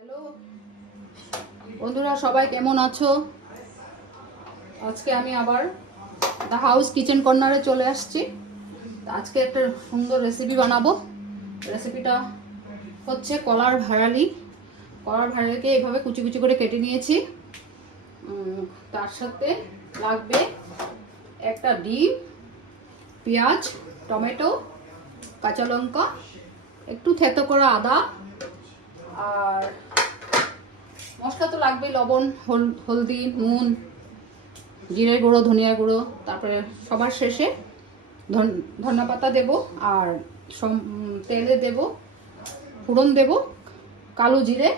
Hello বন্ধুরা, সবাই কেমন আছো? আজকে আমি আবার দ্য হাউস কিচেন কর্নারে চলে আসছি। আজকে একটা সুন্দর রেসিপি বানাবো। রেসিপিটা হচ্ছে কলার ভাড়ালি। কলার ভাড়ালিকে এভাবে কুচি কুচি করে কেটে নিয়েছি। তার সাথে লাগবে একটা ডিম, পেঁয়াজ, টমেটো, কাঁচা লঙ্কা, একটু থেতো করা আদা, আর মশলা তো লাগবে লবণ, হলদি, নুন, জিরে গুঁড়ো, ধনিয়া গুঁড়ো, তারপরে সবার শেষে ধনিয়া পাতা দেবো। আর তেলে দেব, ফোড়ন দেব কালো জিরে।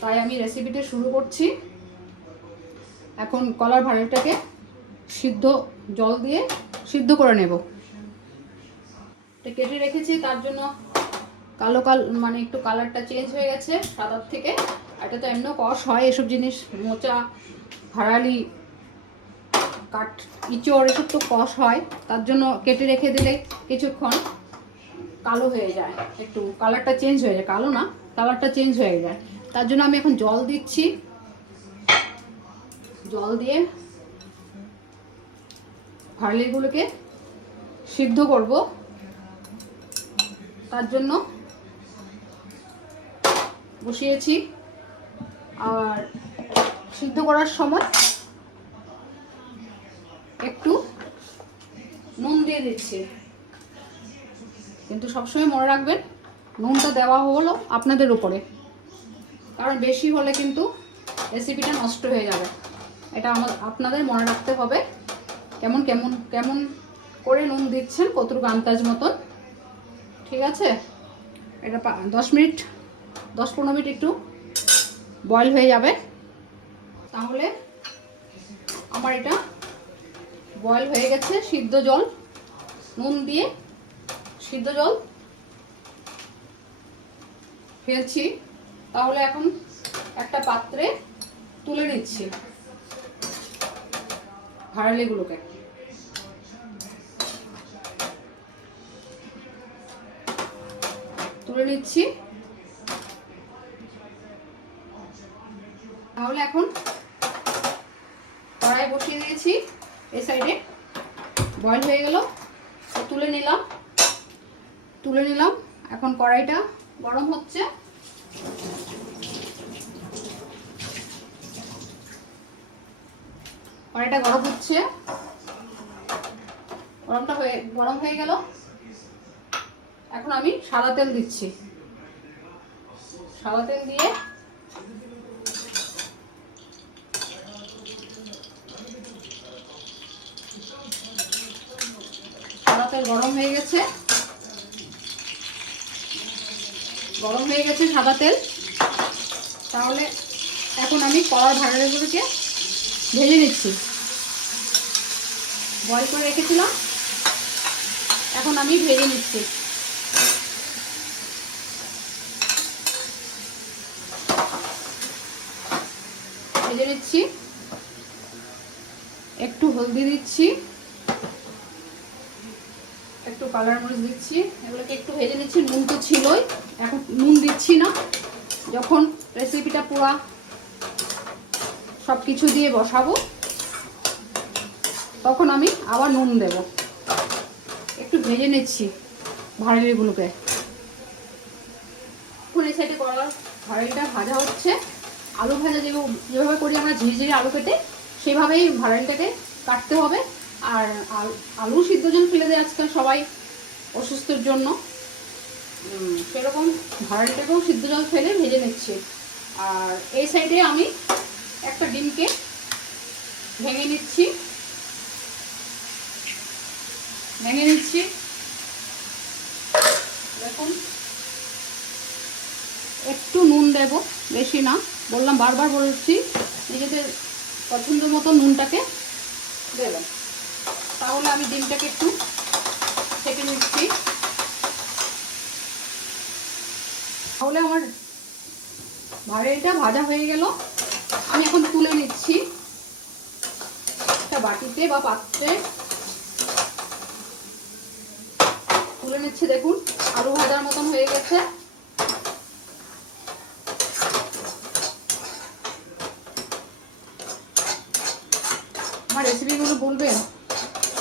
তাই আমি রেসিপিটা শুরু করছি। এখন কলার ভাড়াটাকে জল দিয়ে সিদ্ধ করে নেব। কেটে রেখেছি, তার জন্য মানে একটু কালারটা চেঞ্জ হয়ে গেছে সাদার থেকে। এটা তো এমনিও কষ হয়, এসব জিনিস মোচা, ভাড়ালি, ইঁচড় এসব তো কষ হয়। তার জন্য কেটে রেখে দিলে কিছুক্ষণ কালো হয়ে যায়, একটু কালারটা চেঞ্জ হয়ে যায়, কালো না, কালারটা চেঞ্জ হয়ে যায়। তার জন্য আমি এখন জল দিচ্ছি। জল দিয়ে ভাড়ালিগুলোকে সিদ্ধ করব। তার জন্য বসিয়েছি। আর সিদ্ধ করার সময় একটু নুন দিয়ে দিচ্ছি, কিন্তু সবসময় মনে রাখবেন নুনটা দেওয়া হলো আপনাদের উপরে, কারণ বেশি হলে কিন্তু রেসিপিটা নষ্ট হয়ে যাবে। এটা আপনাদের মনে রাখতে হবে কেমন কেমন কেমন করে নুন দিচ্ছেন, কতটুকু আন্দাজ মতন। ঠিক আছে? এটা 10-15 মিনিট একটু বয়েল হয়ে যাবে। তাহলে আমার এটা বয়েল হয়ে গেছে। সিদ্ধ জল, নুন দিয়ে সিদ্ধ জল ফেলছি। তাহলে এখন একটা পাত্রে তুলে নিচ্ছি ভাড়ালিগুলোকে। তুলে নিচ্ছি। তাহলে এখন কড়াই বসিয়ে দিয়েছি, এই সাইডে বয়েল হয়ে গেল, তুলে নিলাম। এখন কড়াইটা গরম হচ্ছে। কড়াইটা গরম হচ্ছে, গরম হয়ে গেল। এখন আমি সাদা তেল দিচ্ছি। সাদা তেল দিয়ে সাদা তেল গরম হয়ে গেছে সাদা তেল। তাহলে এখন আমি কলার ভাড়ালিগুলোকে ভেজে নিচ্ছি। বয়েল করে রেখেছিলাম, এখন আমি ভেজে নিচ্ছি। একটু হলদি দিচ্ছি, একটু কালার মরিচ দিচ্ছি। এগুলোকে একটু ভেজে নিচ্ছি। নুন তো ছিলই, এখন নুন দিচ্ছি না। যখন রেসিপিটা পুরা সব কিছু দিয়ে বসাবো তখন আমি আবার নুন দেব। একটু ভেজে নিচ্ছি ভাড়ালিগুলোকে। এখন এই সাইডে কলার ভাড়ালিটা ভাজা হচ্ছে। আলু ভাজা যেভাবে করি আমরা ঝিরিঝিরি আলু কেটে, সেভাবেই ভাড়ালিটাকে কাটতে হবে। আর আলু সিদ্ধ জল ফেলে দেয় আজকাল সবাই অসুস্থর জন্য, সেরকম ভাড়ালিটাকেও সিদ্ধ জল ফেলে ভেজে নিচ্ছি। আর এই সাইডে আমি একটা ডিমকে ভেঙে নিচ্ছি। দেখুন, একটু নুন দেব, বেশি না। বললাম, বারবার বলছি, নিজেদের পছন্দ মতো নুনটাকে দেবেন। তাহলে আমি ডিমটাকে একটু ছেঁকে নিচ্ছি। তাহলে আমার ভাড়ালিটা ভাজা হয়ে গেল। আমি এখন তুলে নিচ্ছি একটা বাটিতে বা পাত্রে। তুলে নিচ্ছি। দেখুন, আলু ভাজার মতন হয়ে গেছে। আমার রেসিপিগুলো বলবেন,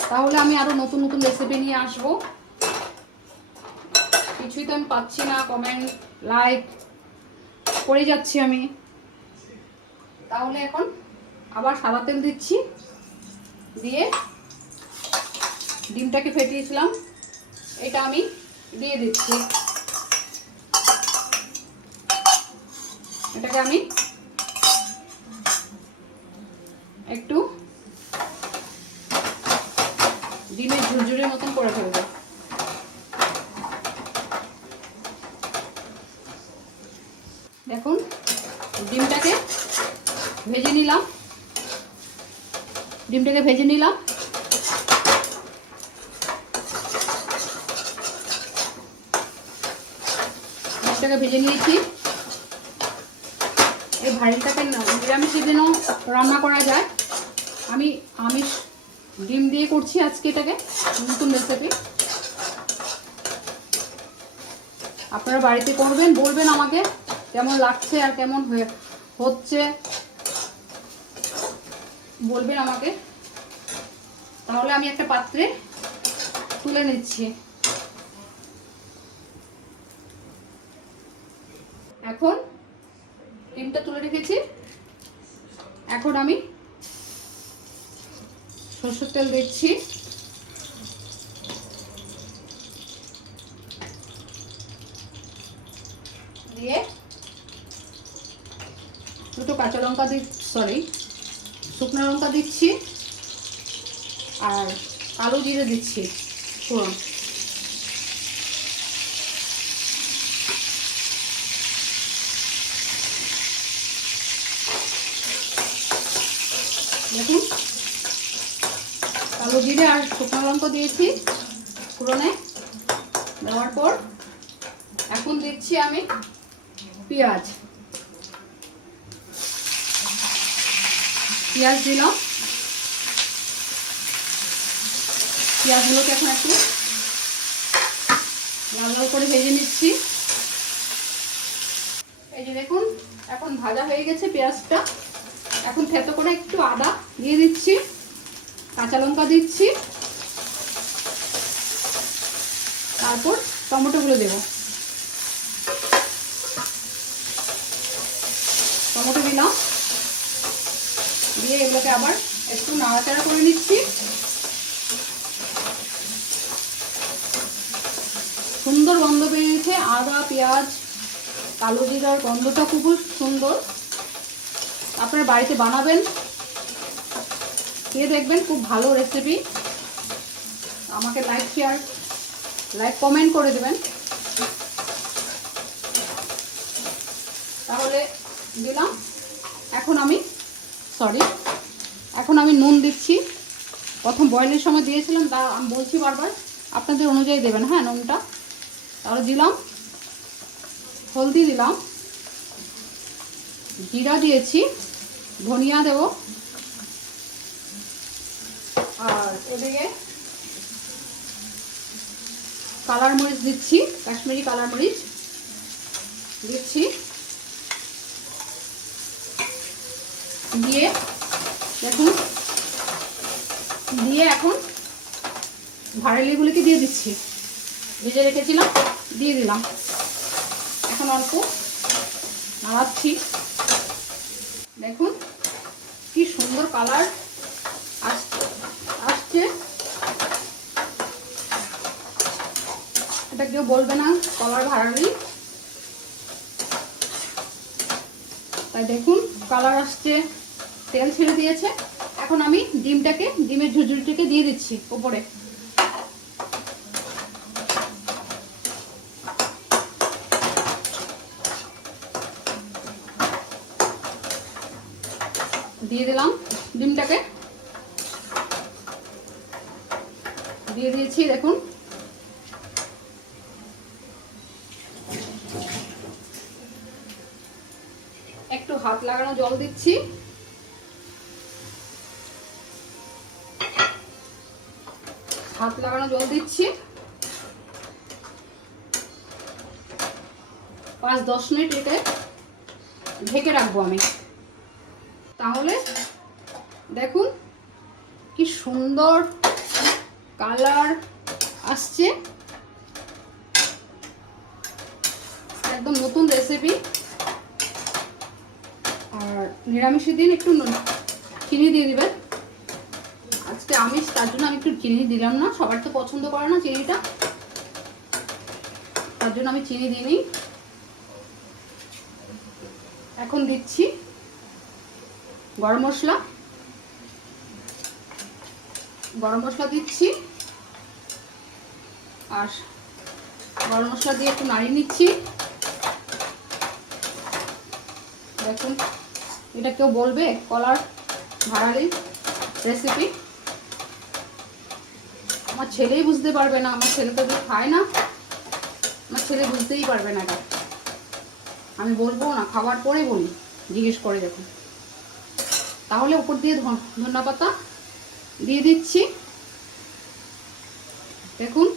তাহলে আমি আরও নতুন নতুন রেসিপি নিয়ে আসবো। কিছুই তো আমি পাচ্ছি না, কমেন্ট লাইক করে যাচ্ছি আমি। তাহলে এখন আবার সাদা তেল দিচ্ছি, দিয়ে ডিমটাকে ফেটিয়েছিলাম এটা আমি দিয়ে দিচ্ছি। এটাকে আমি একটু ডিমের ঝুরঝুরের মতন করে ফেলবো। দেখুন ডিমটাকে ভেজে নিলাম, ডিমটাকে ভেজে নিলাম। ডিমটাকে ভেজে নিয়েছি। এই ভাড়িটাকে নিরামিষের দিনও রান্না করা যায়। আমি আমিষ ডিম দিয়ে করছি আজকে, এটাকে নতুন রেসিপি। আপনারা বাড়িতে করবেন, বলবেন আমাকে কেমন লাগছে আর কেমন হচ্ছে বলবেন আমাকে। তাহলে আমি একটা পাত্রে তুলে নিচ্ছি। এখন ডিমটা তুলে রেখেছি। এখন আমি সরষের তেল দিচ্ছি, দিয়ে দুটো কাঁচা লঙ্কা শুকনো লঙ্কা দিচ্ছি, আর কালো জিরে দিচ্ছি ফোড়ন। দেখুন কালো জিরে আর শুকনো লঙ্কা দিয়েছি ফোড়নে। দেওয়ার পর এখন দিচ্ছি আমি পেঁয়াজ দিলাম। পেঁয়াজগুলোকে এখন একটু লাল লাল করে ভেজে নিচ্ছি। এই যে দেখুন এখন ভাজা হয়ে গেছে পেঁয়াজটা। এখন থেতো করে একটু আদা দিয়ে দিচ্ছি, কাঁচা লঙ্কা দিচ্ছি, তারপর টমেটোগুলো দেব। টমেটো দিলাম, দিয়ে এগুলোকে আবার একটু নাড়াচাড়া করে নিচ্ছি। সুন্দর গন্ধ বেরিয়েছে, আদা পেঁয়াজ কালো জিরার গন্ধটা খুব সুন্দর। আপনারা বাড়িতে বানাবেন, খেয়ে দেখবেন, খুব ভালো রেসিপি। আমাকে লাইক কমেন্ট করে দেবেন। তাহলে দিলাম। এখন আমি নুন দিচ্ছি। প্রথম বয়েলের সময় দিয়েছিলাম, তা আমি বলছি বারবার আপনাদের অনুযায়ী দেবেন, হ্যাঁ নুনটা। তাহলে দিলাম হলদি, দিলাম জিরা দিয়েছি, ধনিয়া দেব, আর এদিকে কালার মরিচ দিচ্ছি, কাশ্মীরি কালার মরিচ দিচ্ছি। দিয়ে দেখুন, দিয়ে এখন ভাড়ালিগুলিকে দিয়ে দিচ্ছি, ভেজে রেখেছিলাম দিয়ে দিলাম। এখন অল্প নাড়াচ্ছি। দেখুন কি সুন্দর কালার আসছে। এটা কেউ বলবে না কালার ভাড়ালি। তাই দেখুন কালার আসছে, তেল ছেড়ে দিয়েছে। এখন আমি ডিমের ঝুরঝুরিটাকে দিয়ে দিচ্ছি উপরে। দিয়ে দিলাম ডিমটাকে, দিয়ে দিয়েছি। দেখুন একটু হাত লাগানো জল দিচ্ছি, হাত লাগানো জল দিচ্ছি। 5-10 মিনিট এটাকে ঢেকে রাখবো আমি। তাহলে দেখুন কি সুন্দর কালার আসছে, একদম নতুন রেসিপি। আর নিরামিষের দিন একটু চিনি দিয়ে দিবেন। আজকে আমিষ, তার জন্য আমি একটু চিনি দিলাম না, সবার তো পছন্দ করে না চিনিটা, তার জন্য আমি চিনি দিইনি। এখন দিচ্ছি গরম মশলা, দিচ্ছি। আর গরম মশলা দিয়ে একটু নাড়িয়ে নিচ্ছি। দেখুন, এটা কেউ বলবে কলার ভাড়ালি রেসিপি? আমার ছেলেই বুঝতে পারবে না, আমার ছেলে তো খায় না, আমার ছেলে বুঝতেই পারবে না এটা। আমি বলবো না, খাবার পরে বলি, জিজ্ঞেস করে দেখুন। তাহলে উপর দিয়ে ধনিয়া পাতা দিয়ে দিচ্ছি। দেখুন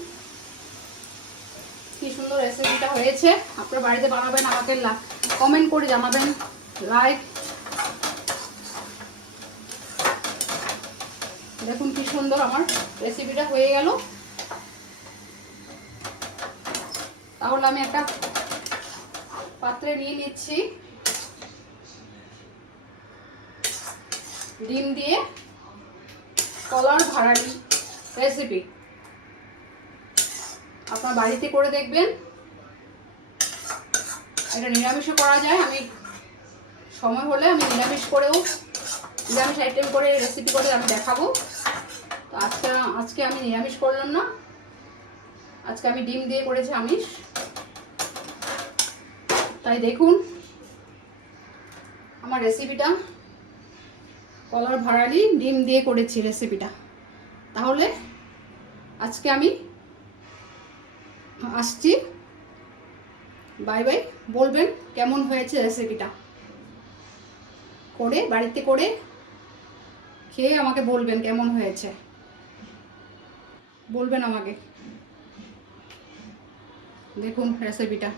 কি সুন্দর রেসিপিটা হয়েছে। আপনার বাড়িতে বানাবেন, আমাকে কমেন্ট করে জানাবেন, লাইক। দেখুন কি সুন্দর আমার রেসিপিটা হয়ে গেল। তাহলে আমি একটা পাত্রে নিয়ে নিচ্ছি ডিম দিয়ে কলার ভাড়ালি রেসিপি। আপনার বাড়িতে করে দেখবেন, এটা নিরামিষও করা যায়। আমি সময় হলে আমি নিরামিষ আইটেম করে রেসিপি করে আমি দেখাবো। তো আজকে আমি নিরামিষ করলাম না, আজকে আমি ডিম দিয়ে করেছি আমিষ। তাই দেখুন আমার রেসিপিটা, কলার ভাড়ালি ডিম দিয়ে করেছি রেসিপিটা। তাহলে আজকে আমি আসছি, বাই বাই। বলবেন কেমন হয়েছে রেসিপিটা, করে বাড়িতে করে খেয়ে আমাকে বলবেন কেমন হয়েছে, বলবেন আমাকে। দেখুন রেসিপিটা।